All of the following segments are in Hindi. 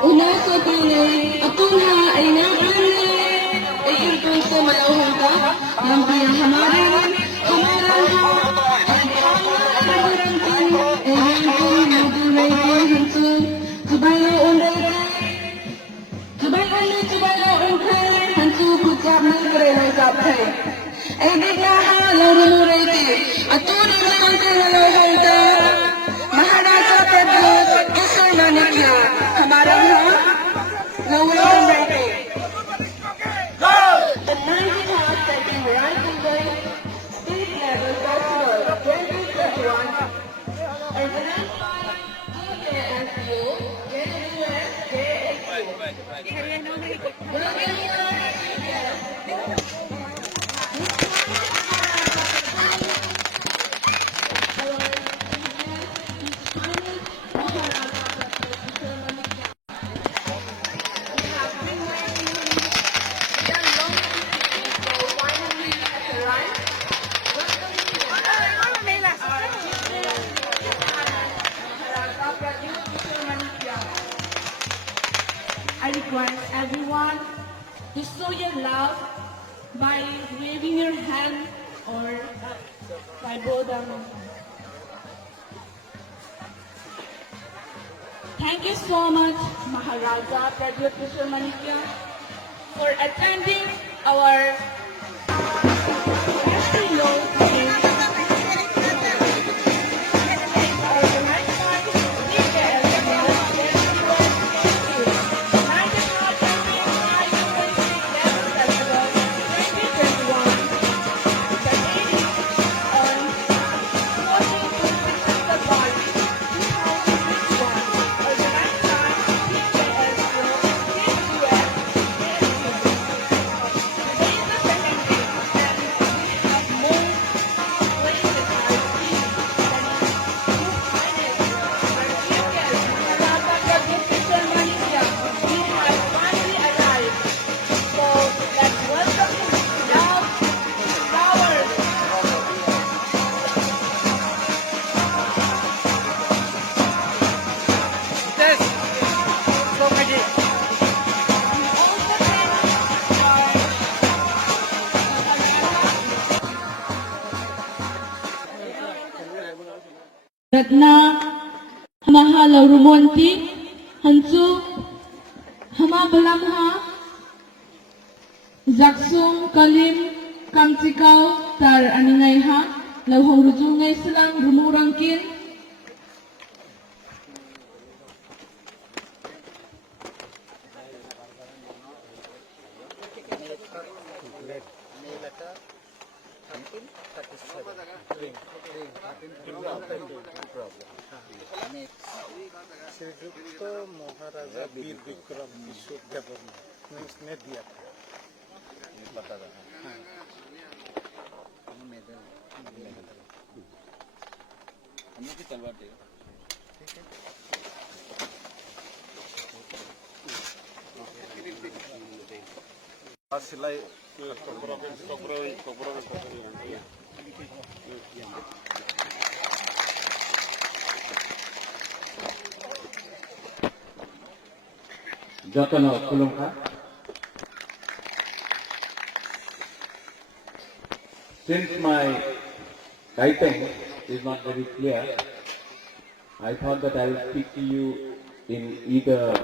Una sa tunay, atunha ay nakanay, ay irkong sa malauhang ka, ng pinahamaran, hamaran ha, at hamaran ka, ay irkong nadulay ko hanso, subalo unday subalo unday, hanso kutsap ng karelang kapay. Ay bigla ha, larunuray ki, atunay na ang tinalauhang ka, mahalaga Pedro, isay manikya, hamaran ha, larunuray ki. The 19 house that we were on today, state level festival of 2021, and the next one, KSU, I request everyone to show your love by waving your hand or by both of them. Thank you so much, Maharaja Pradyut Kishore Manikya, for attending our Ratna Hamahala Rumonti Hansu Hama Balangha Zaksung Kalim Kamtikaw Tar Aningayha Lauhong Rujungay Silang Rumurangkin श्रीयुक्त महाराजा वीर विक्रम विश्वदेव ने इसने दिया था पता था हम लोग की तलवार देगा ठीक है सिलाई Jatana Kulungka. Since my typing is not very clear, I thought that I will speak to you in either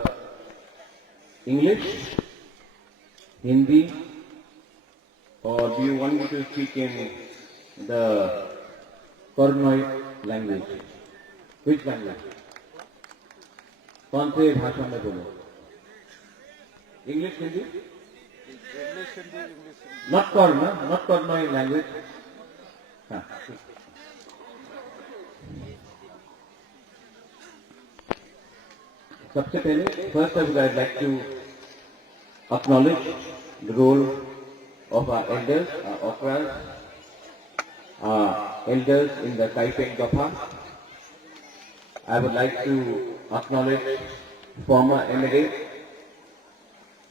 English, Hindi, or do you want me to speak in the Kornoi language? Which language? कौन से भाषा में बोलो? English, Hindi? English, Hindi, English. Not Korma, not Kornoi language. हाँ. सबसे पहले, first I would like to acknowledge the role of our elders, our okras, our elders in the Kaipeng Gapha. I would like to acknowledge former MLA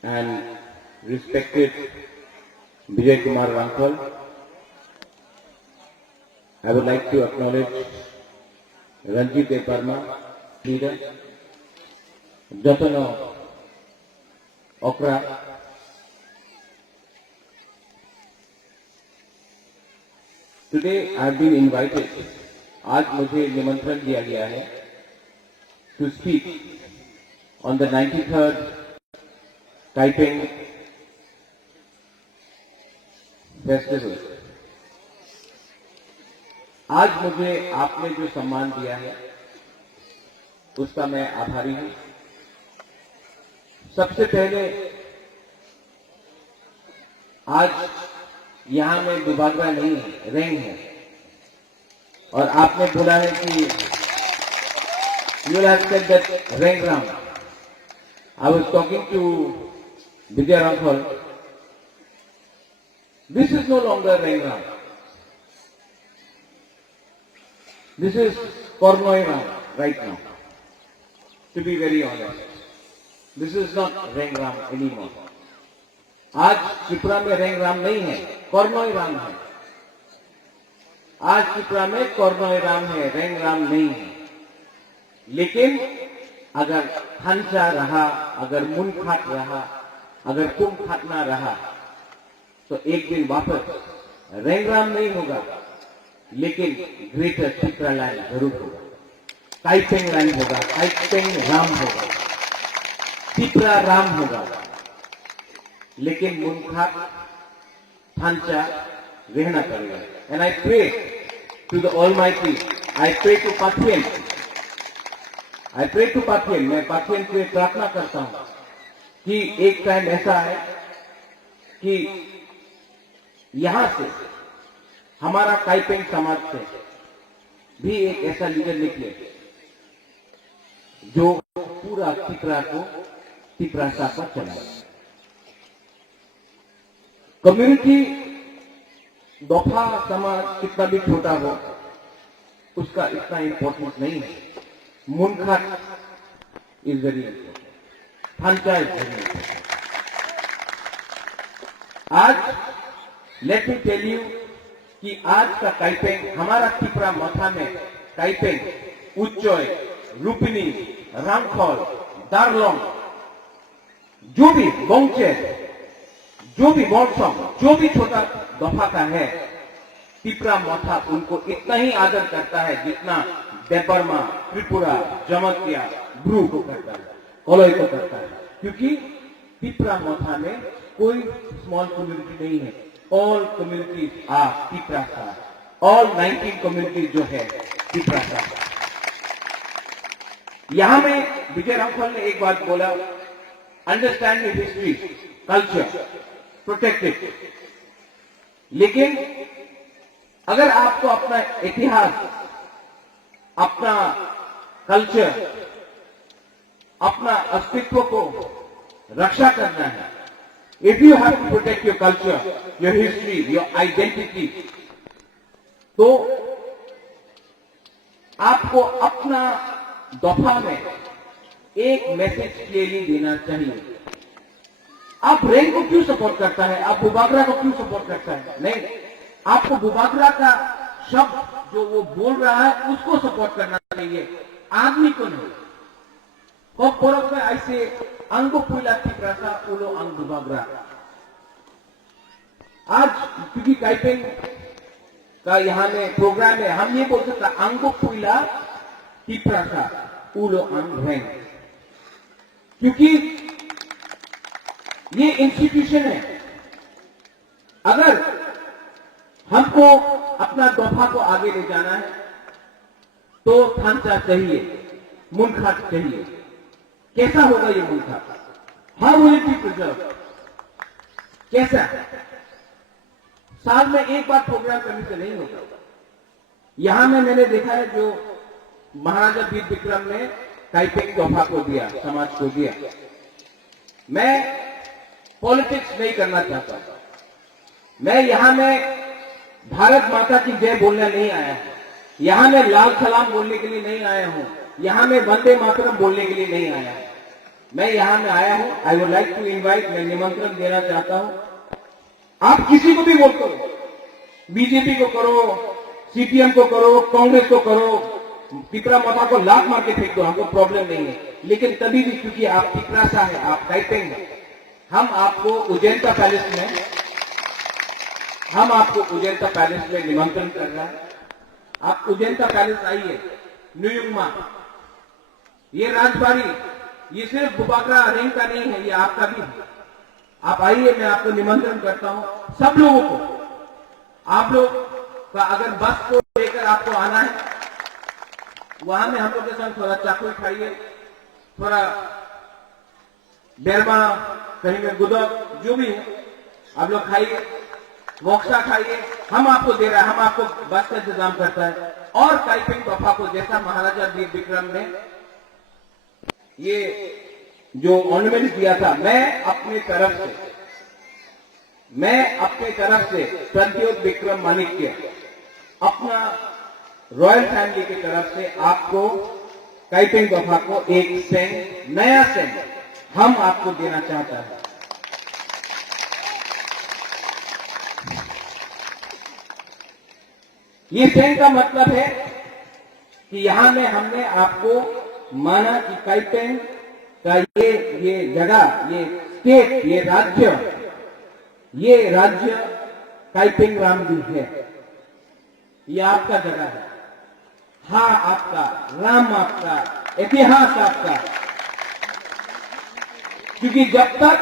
and respected Vijay Kumar Ramphal, I would like to acknowledge Ranjit Deparma, leader, Jatano Okra, today I have been invited, आज मुझे निमंत्रण दिया गया है to speak on the 93rd Taiping Festival. आज मुझे आपने जो सम्मान दिया है उसका मैं आभारी हूं। सबसे पहले आज यहां में दुबागरा नहीं है, रेंग है, और आपने बोला है कि you will have said that Rengram. I was talking to Vijay Ramphal. This is no longer Rengram. This is Kornoi Ram right now. To be very honest, this is not Rengram anymore. आज त्रिपुरा में Rengram नहीं है, Kornoi Ram है। आज त्रिपुरा में Kornoi Ram है, Rengram नहीं है। लेकिन अगर खंचा रहा, अगर मुनखाट रहा, अगर कुम खाटना रहा, तो एक दिन वापस रेंगराम नहीं होगा, लेकिन ग्रेटर त्रिपुरा लैंड जरूर होगा, ताइपेंग लैंड होगा, ताइपेंग राम होगा, त्रिपुरा राम होगा, लेकिन मुनखाट खंचा रहना पड़ेगा। And I pray to the almighty, I pray to Pathian, I pray to Pathian, मैं पाथियन से प्रार्थना करता हूं कि एक टाइम ऐसा है कि यहां से हमारा ताइपेंग समाज से भी एक ऐसा लीडर निकले जो पूरा त्रिपुरा को त्रिपुरा पर चलाए। कम्युनिटी दोफा समाज कितना भी छोटा हो, उसका इतना इंपॉर्टेंट नहीं है। मुनखाट इज वेरी इंपॉर्टेंट, खंचा इज वेरी इंपॉर्टेंट। आज लेट मी टेल यू कि आज का ताइपेंग, हमारा त्रिपुरा मथा में ताइपेंग, उच्चोय, रूपिनी, रामखोल, दारलोंग, जो भी गोंगचे, जो भी बोलसोंग, जो भी छोटा दफा का है, त्रिपुरा मथा उनको इतना ही आदर करता है जितना देपरमा, त्रिपुरा, जमतिया, ब्रू को करता है, कोलोई को करता है। क्योंकि त्रिपुरा मथा में कोई स्मॉल कम्युनिटी नहीं है, ऑल कम्युनिटीज आर त्रिपुरा का, ऑल 19 कम्युनिटीज जो है त्रिपुरा का। यहां में विजय रामफल ने एक बात बोला, understand history, culture, protect it. लेकिन अगर आपको अपना इतिहास, अपना कल्चर, अपना अस्तित्व को रक्षा करना है, if you have to protect your culture, your history, your identity, तो आपको अपना दफा में एक मैसेज क्लियरली देना चाहिए। आप रेंग को क्यों सपोर्ट करता है, आप बुबागरा को क्यों सपोर्ट करता है? नहीं, आपको बुबागरा का शब्द जो वो बोल रहा है उसको सपोर्ट करना चाहिए, आदमी को नहीं। पोरक में ऐसे अंगो पुला त्रिपुरा उलो अंग बुबागरा। आज क्योंकि ताइपेंग का यहाँ में प्रोग्राम है, हम ये बोल सकते अंगो पुला त्रिपुरा उलो अंग रेंग, क्योंकि ये इंस्टीट्यूशन है। अगर हमको अपना दफा को आगे ले जाना है तो खांचा चाहिए, मुनखाट चाहिए। कैसा होगा ये मुनखाट? How will it be preserve? कैसा? साल में एक बार प्रोग्राम करने से नहीं होगा। यहां में मैंने देखा है जो महाराजा वीर विक्रम ने ताइपेंग दफा को दिया, समाज को दिया। मैं पॉलिटिक्स नहीं करना चाहता, मैं यहां में भारत माता की जय बोलने नहीं आया हूं, यहां मैं लाल सलाम बोलने के लिए नहीं आया हूं, यहां मैं वंदे मातरम बोलने के लिए नहीं आया हूं। मैं यहां में आया हूं, I would like to invite, मैं निमंत्रण देना चाहता हूं, आप किसी को भी वोट करो, बीजेपी को करो, सीपीएम को करो, कांग्रेस को करो, पिपरा मता को लात मार के फेंक दो, हमको प्रॉब्लम नहीं है। लेकिन तभी भी क्योंकि आप पिपरासा है, आप काइपेंग है, हम आपको उजैंता पैलेस में निमंत्रण कर रहे हैं। आप उजैंता पैलेस आइए, न्यूयुमा, ये राजबाड़ी, ये सिर्फ बुबाकरा रेंग का नहीं है, ये आपका भी है। आप आइए, मैं आपको निमंत्रण करता हूं, सब लोगों को। आप लोग का अगर बस को लेकर आपको आना है, वहां में हम लोग के साथ थोड़ा चाकू खाइए, थोड़ा बेरमा, कहीं में गुदक, जो भी है आप लोग खाइए, मोक्सा खाइए, हम आपको दे रहे हैं, हम आपको बस का इंतजाम करता है। और काइपिंग तोहफा को जैसा महाराजा वीर विक्रम ने ये जो ऑर्नामेंट दिया था, मैं अपने तरफ से प्रद्योत विक्रम माणिक्य अपना रॉयल फैमिली की तरफ से आपको काइपिंग तोहफा को एक सेंट, नया सेंट हम आपको देना चाहता है। ये सेंट का मतलब है कि यहां में हमने आपको माना कि काइपेंग का ये जगह, ये स्टेट, ये राज्य काइपेंग रामजी है, ये आपका जगह है। हाँ आपका, राम आपका, इतिहास आपका। क्योंकि जब तक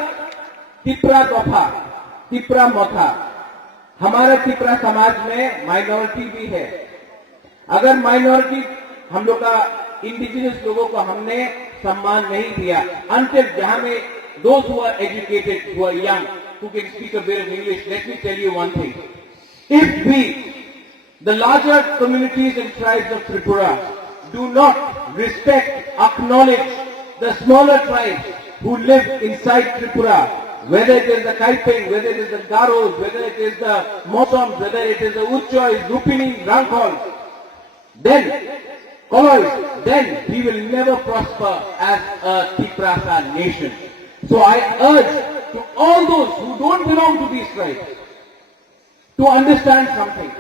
तिपरा तोहफा, तिपरा मोथा, हमारे तिपरा समाज में माइनॉरिटी भी है। अगर माइनॉरिटी, हम लोग का इंडिजिनस लोगों को हमने सम्मान नहीं दिया, अंतिम जहां में those who are educated, who are young, who can speak a bit of English, let me tell you one thing. If we, the larger communities and tribes of Tripura, do not respect, acknowledge the smaller tribes who live inside Tripura, whether it is the Kaiping, whether it is the Garos, whether it is the Motoms, whether it is the Uchchois, Rupini, Rangkhol, then we will never prosper as a Tiprasa nation. So I urge to all those who don't belong to these tribes to understand something.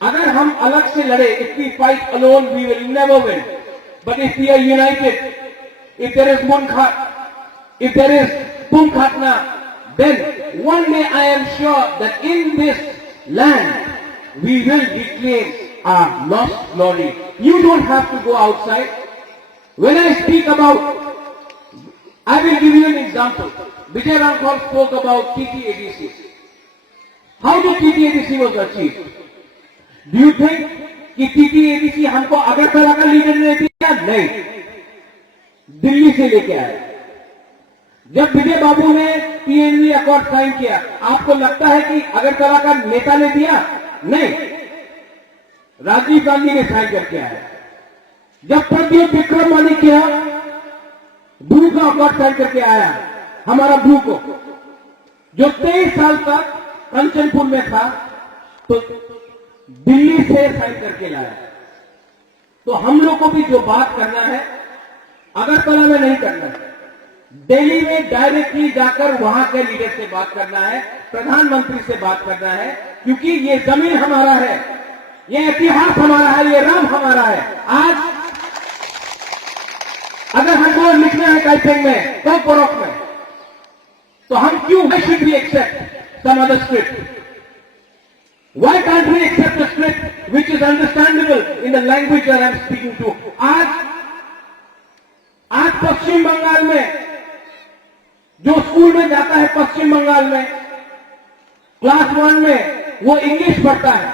अगर हम अलग से लड़े, if we fight alone, we will never win. But if we are united, if there is Munkhat, if there is Pumkhatna, then one day I am sure that in this land we will reclaim our lost glory. You don't have to go outside. When I speak about, I will give you an example. Vijay Rangkhol spoke about TTADC. How the TTADC was achieved? Do you think कि TTADC हमको अगरतला का लीडर ने दिया? नहीं, दिल्ली से लेके आया। जब विजय बाबू ने TNV अकॉर्ड साइन किया, आपको लगता है कि अगरतला का नेता ने दिया? नहीं, राजीव गांधी ने साइन करके आया। जब प्रद्योत विक्रम माणिक्य ब्रू का अकॉर्ड साइन करके आया, हमारा ब्रू को, जो 23 साल तक कंचनपुर में था, तो दिल्ली से साइन करके लाया। तो हम लोग को भी जो बात करना है, अगरतला में नहीं करना है, दिल्ली में डायरेक्टली जाकर वहां के लीडर से बात करना है, प्रधानमंत्री से बात करना है, क्योंकि ये जमीन हमारा है, ये इतिहास हमारा है, ये राम हमारा है। आज अगर हमको लिखना है काइपिंग में, तो पोरक में, तो हम क्यों, why should we accept some other script? Why can't we accept a script which is understandable in the language that I am speaking to? आज पश्चिम बंगाल में जो स्कूल में जाता है, पश्चिम बंगाल में क्लास 1 में वो इंग्लिश पढ़ता है।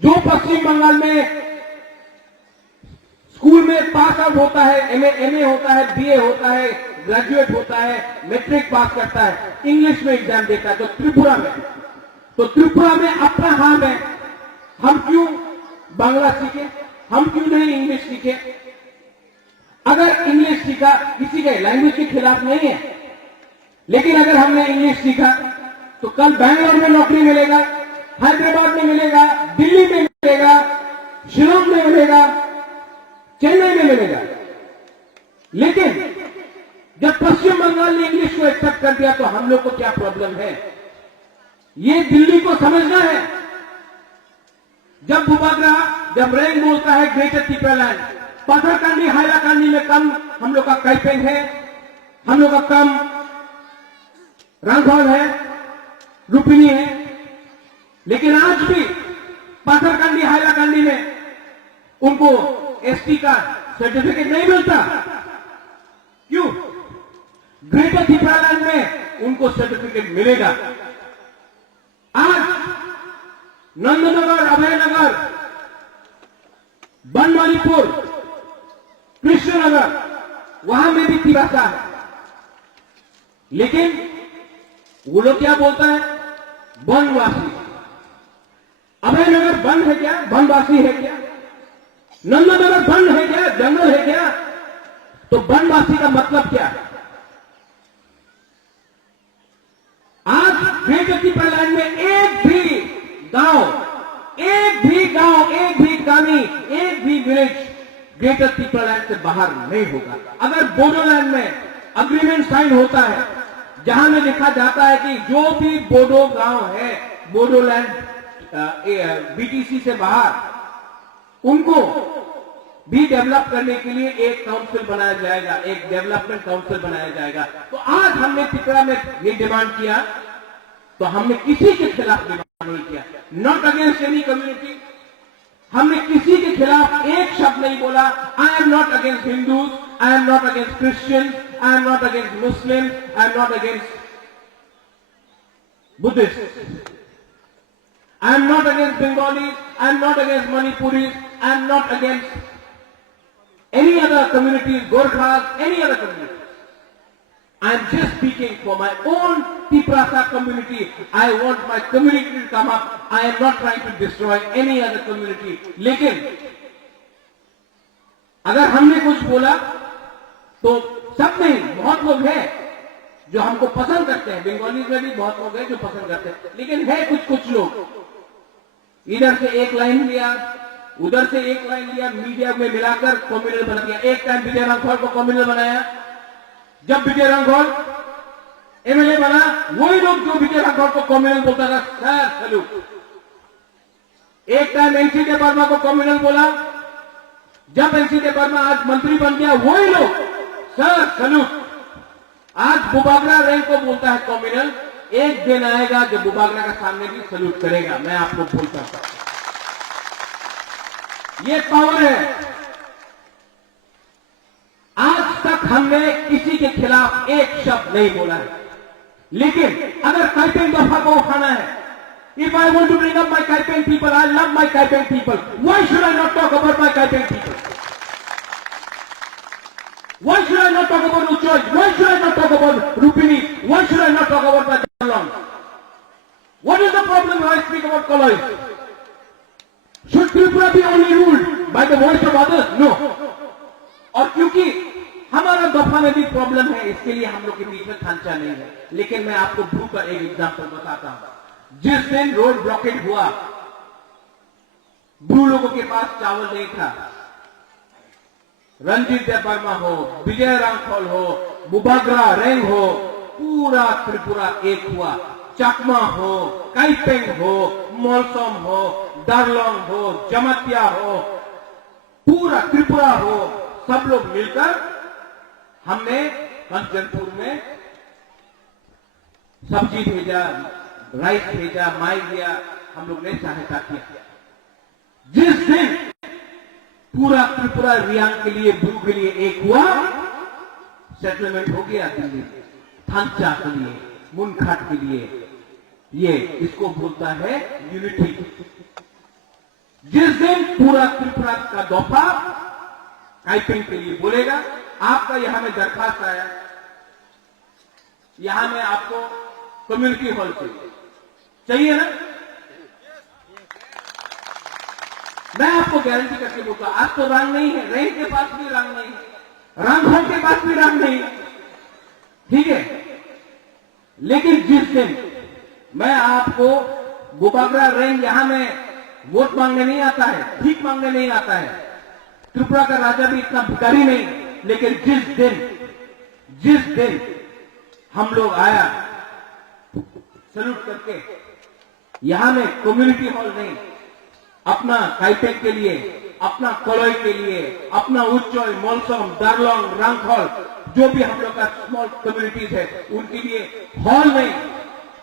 जो पश्चिम बंगाल में स्कूल में पास आउट होता है, एमए होता है, बीए होता है, ग्रेजुएट होता है, मैट्रिक पास करता है, इंग्लिश में एग्जाम देता है। तो त्रिपुरा में अपना हाल है, हम क्यों बांग्ला सीखे, हम क्यों नहीं इंग्लिश सीखे? अगर इंग्लिश सीखा, किसी के लैंग्वेज के खिलाफ नहीं है, लेकिन अगर हमने इंग्लिश सीखा तो कल बैंगलोर में नौकरी मिलेगा, हैदराबाद में मिलेगा, दिल्ली में मिलेगा, शिलोंग में मिलेगा, चेन्नई में मिलेगा। लेकिन जब पश्चिम बंगाल ने इंग्लिश को एक्सेप्ट कर दिया तो हम लोग को क्या प्रॉब्लम है, ये दिल्ली को समझना है। जब बुबागरा, जब रेंग बोलता है ग्रेटर त्रिपुरालैंड, पाथरकांडी हाइलाकांडी में कम हम लोग का कैपेंग है, हम लोग का कम रंगौल है, रुपिनी है, लेकिन आज भी पाथरकांडी हाइलाकांडी में उनको एसटी का सर्टिफिकेट नहीं मिलता। क्यों? ग्रेटर त्रिपुरालैंड में उनको सर्टिफिकेट मिलेगा। आज नंदनगर, अभयनगर, बनमालीपुर, कृष्णनगर, वहां में भी तिरासा है, लेकिन वो लोग क्या बोलता है? बनवासी। अभयनगर वन है क्या? बनवासी है क्या? नंदनगर वन है क्या? जंगल है क्या? तो बनवासी का मतलब क्या है? आज ग्रेटर त्रिपुरालैंड में एक भी गांव, एक भी गानी, एक भी विलेज ग्रेटर त्रिपुरालैंड से बाहर नहीं होगा। अगर बोडोलैंड में अग्रीमेंट साइन होता है जहां में लिखा जाता है कि जो भी बोडो गांव है बोडोलैंड बीटीसी से बाहर, उनको भी डेवलप करने के लिए एक काउंसिल बनाया जाएगा, एक डेवलपमेंट काउंसिल बनाया जाएगा। तो आज हमने त्रिपुरा में ये डिमांड किया, तो हमने किसी के खिलाफ डिमांड नहीं किया, नॉट अगेंस्ट एनी कम्युनिटी। हमने किसी के खिलाफ एक शब्द नहीं बोला। I am not against Hindus, I am not against Christians, I am not against Muslim, I am not against Buddhist, I am not against Bengalis, I am not against Manipuris, I am not against any other communities, Gorkhas, any other communities. I am just speaking for my own Tiprasa community. I want my community to come up. I am not trying to destroy any other community. लेकिन अगर हमने कुछ बोला तो सब में बहुत लोग हैं जो हमको पसंद करते हैं, बंगालीज में भी बहुत लोग हैं जो पसंद करते हैं, लेकिन है कुछ लोग इधर से एक लाइन लिया, उधर से एक लाइन लिया, मीडिया में मिलाकर कम्युनल बना दिया। एक टाइम विजय रांघोल को कम्युनल बनाया। जब विजय रांघोल एमएलए बना, वही लोग जो विजय रांघोल को कम्युनल बोलता था, सर सैल्यूट। एक टाइम एनसी देव वर्मा को कम्युनल बोला, जब एनसी देव वर्मा आज मंत्री बन गया, वही लोग सर सैल्यूट। आज बुबागरा रैंक को बोलता है कम्युनल। एक दिन आएगा जब बुबागरा का सामने भी सैल्यूट करेगा, मैं आपको बोलता हूं। ये पावर है। आज तक हमने किसी के खिलाफ एक शब्द नहीं बोला है, लेकिन अगर कैपेंग दफा को उठाना है, if I want to bring up my Kaipeng people, I love my Kaipeng people, why should I not talk about my Kaipeng people? Why should I not talk about Uchoj? Why should I not talk about Rupini? Why should I not talk about my Jalon? What is the problem when I speak about Koloi? Should Tripura be only ruled by the voice of others? No. और क्योंकि हमारा दफा में भी प्रॉब्लम है, इसके लिए हम लोग के बीच में खांचा नहीं है। लेकिन मैं आपको भू का एक एग्जाम्पल बताता हूं। जिस दिन रोड ब्लॉकेट हुआ, ब्रू लोगों के पास चावल नहीं था। रंजीत देव वर्मा हो, विजय रांघोल हो, बुबागरा रेंग हो, पूरा त्रिपुरा एक हुआ। चकमा हो, कैपेंग हो, मोलसोम हो, दारलोंग हो, जमतिया हो, पूरा त्रिपुरा हो, सब लोग मिलकर हमने कंचनपुर में सब्जी भेजा, राइस भेजा, माई दिया, हम लोग ने सहायता किया। जिस दिन पूरा त्रिपुरा रियांग के लिए, ब्रू के लिए एक हुआ, सेटलमेंट हो गया दिल्ली, थांचा के लिए, मुनखाट के लिए। ये इसको बोलता है यूनिटी। जिस दिन पूरा त्रिपुरा का दफा कैपिंग के लिए बोलेगा, आपका यहां में दरखास्त आया, यहां में आपको कम्युनिटी हॉल चाहिए ना? मैं आपको गारंटी करके बोलता हूं, आज तो रंग नहीं है, रैंक के पास भी रंग नहीं है, रांघोल के पास भी रंग नहीं, ठीक है। लेकिन जिस दिन मैं आपको बुबागरा रैंक यहां में वोट मांगने नहीं आता है, भीख मांगने नहीं आता है, त्रिपुरा का राजा भी इतना भिखारी नहीं, लेकिन जिस दिन हम लोग आया सल्यूट करके, यहां में कम्युनिटी हॉल नहीं, अपना काइपेक के लिए, अपना कोलोई के लिए, अपना उच्चोय, मोलसोम, दारलोंग, रांगखोल, जो भी हम लोग का स्मॉल कम्युनिटीज है, उनके लिए हॉल नहीं,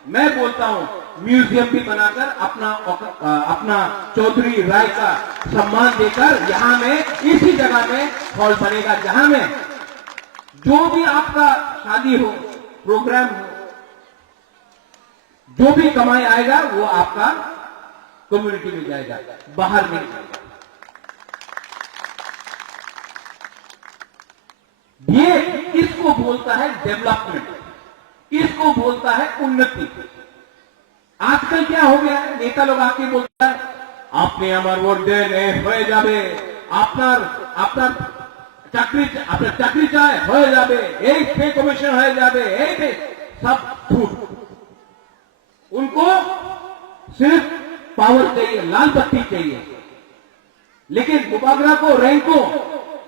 मैं बोलता हूं म्यूजियम भी बनाकर अपना चौधरी राय का सम्मान देकर यहां में इसी जगह में हॉल बनेगा, जहां में जो भी आपका शादी हो, प्रोग्राम हो, जो भी कमाई आएगा वो आपका कम्युनिटी में जाएगा, बाहर नहीं जाएगा। ये इसको बोलता है डेवलपमेंट, इसको बोलता है उन्नति। आजकल क्या हो गया है, नेता लोग आके बोलता है आपने हमार वोट दे হয়ে যাবে, আপনার চাকরি চায় হয়ে যাবে, এই पे कमीशन হয়ে যাবে, এই पे सब झूठ। उनको सिर्फ पावर चाहिए, लाल बत्ती चाहिए। लेकिन बुबागरा को, रैंक को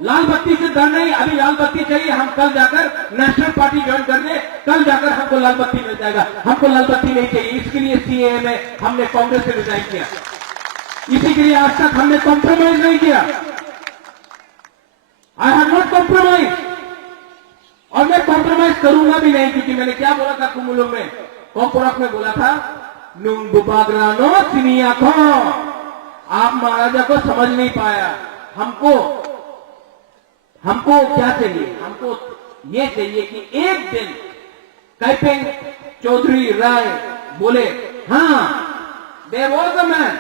लाल बत्ती से डर नहीं, अभी लाल बत्ती चाहिए, हम कल जाकर नेशनल पार्टी ज्वाइन कर दे, कल जाकर हमको लाल बत्ती मिल जाएगा। हमको लाल बत्ती नहीं चाहिए, इसके लिए सीएए में हमने कांग्रेस से रिजाइन किया, इसी के लिए आज तक हमने कॉम्प्रोमाइज नहीं किया। आई हैव नॉट कॉम्प्रोमाइज, और मैं कॉम्प्रोमाइज करूंगा भी नहीं, क्योंकि मैंने क्या बोला था कुमुलुम में, कॉम्पोरक में बोला था नुंग बुबागरानो सिनिया को, आप महाराजा को समझ नहीं पाया। हमको क्या चाहिए, हमको ये चाहिए कि एक दिन काइपेंग चौधरी राय बोले हाँ देयर वाज अ मैन,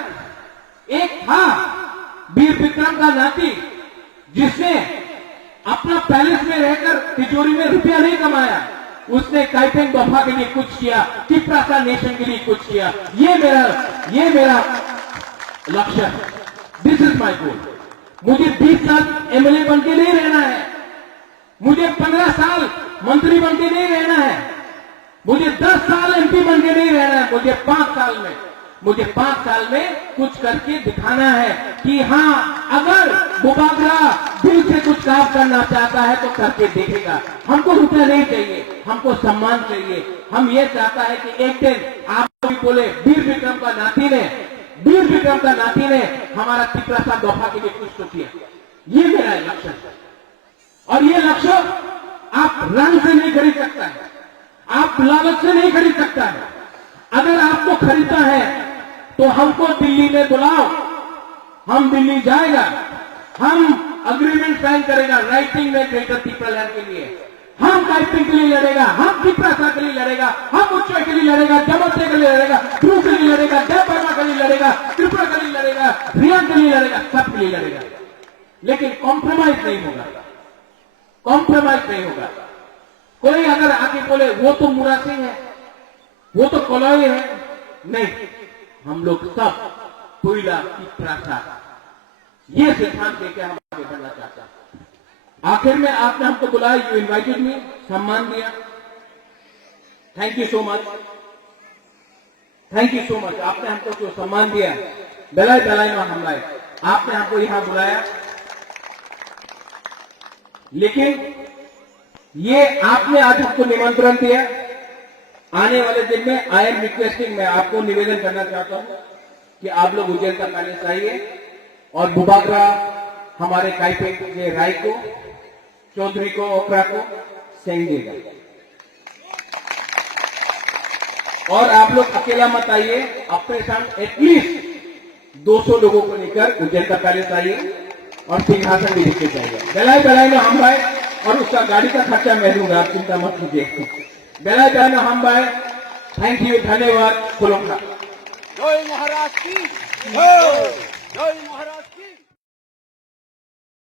एक था वीर विक्रम का नाती जिसने अपना पैलेस में रहकर तिजोरी में रुपया नहीं कमाया, उसने काइपेंग बफा के लिए कुछ किया, तिप्रासा नेशन के लिए कुछ किया। ये मेरा लक्ष्य है, दिस इज माई गोल। मुझे 20 साल एमएलए बन के नहीं रहना है, मुझे 15 साल मंत्री बन के नहीं रहना है, मुझे 10 साल एमपी बन के नहीं रहना है, मुझे 5 साल में कुछ करके दिखाना है कि हाँ, अगर बुबागरा दिल से कुछ काम करना चाहता है तो करके देखेगा। हमको रुपया नहीं चाहिए, हमको सम्मान चाहिए। हम ये चाहता है कि एक दिन आप भी बोले वीर विक्रम का नाती ने हमारा तिप्रासा दफा के लिए कुछ तो किया। ये मेरा लक्ष्य है, और ये लक्ष्य आप रंग से नहीं खरीद सकता है, आप लालच से नहीं खरीद सकता है। अगर आपको खरीदना है तो हमको दिल्ली में बुलाओ, हम दिल्ली जाएगा, हम अग्रीमेंट साइन करेगा राइटिंग में ग्रेटर तिप्रालैंड के लिए, हम काइपिंग के लिए लड़ेगा, हम तिप्रासा के लिए लड़ेगा, हम उच्चय के लिए लड़ेगा, जमते के लिए लड़ेगा, ध्रुव के लिए लड़ेगा, देव वर्मा के लिए लड़ेगा, त्रिपुरा के लिए लड़ेगा, रियान के लिए लड़ेगा, सब के लिए लड़ेगा। लेकिन कॉम्प्रोमाइज नहीं होगा, कॉम्प्रोमाइज नहीं होगा। कोई अगर आके बोले वो तो मुरा सिंह है, वो तो कोलोई है, नहीं, हम लोग सब कोयला तिप्रासा, ये सिद्धांत देकर हम आगे बढ़ना चाहता हैं। आखिर में आपने हमको बुलाया, यू इन्वाइटेड मी, सम्मान दिया, thank you so much, thank you so much. आपने हमको जो सम्मान दिया, बेलाई में हमलाए, आपने हमको यहां बुलाया, लेकिन ये आपने आज हमको निमंत्रण दिया। आने वाले दिन में आई एम रिक्वेस्टिंग, मैं आपको निवेदन करना चाहता हूं कि आप लोग उज्जैन का पैलेस आइए और बुबागरा हमारे काइपेंग के राय को, चौधरी को, ओकरा को सेंग देगा। और आप लोग अकेला मत आइए, अपने साथ एटलीस्ट 200 लोगों को लेकर उज्जैन का पैलेस आइए और सिंहासन भी लेके जाइए। बेलाई में हम भाई, और उसका गाड़ी का खर्चा मैं दूंगा, आप चिंता मत कीजिए। बेलाई में हम भाई, थैंक यू, धन्यवाद, खुलूंगा। जय महाराज की जय, जय महाराज।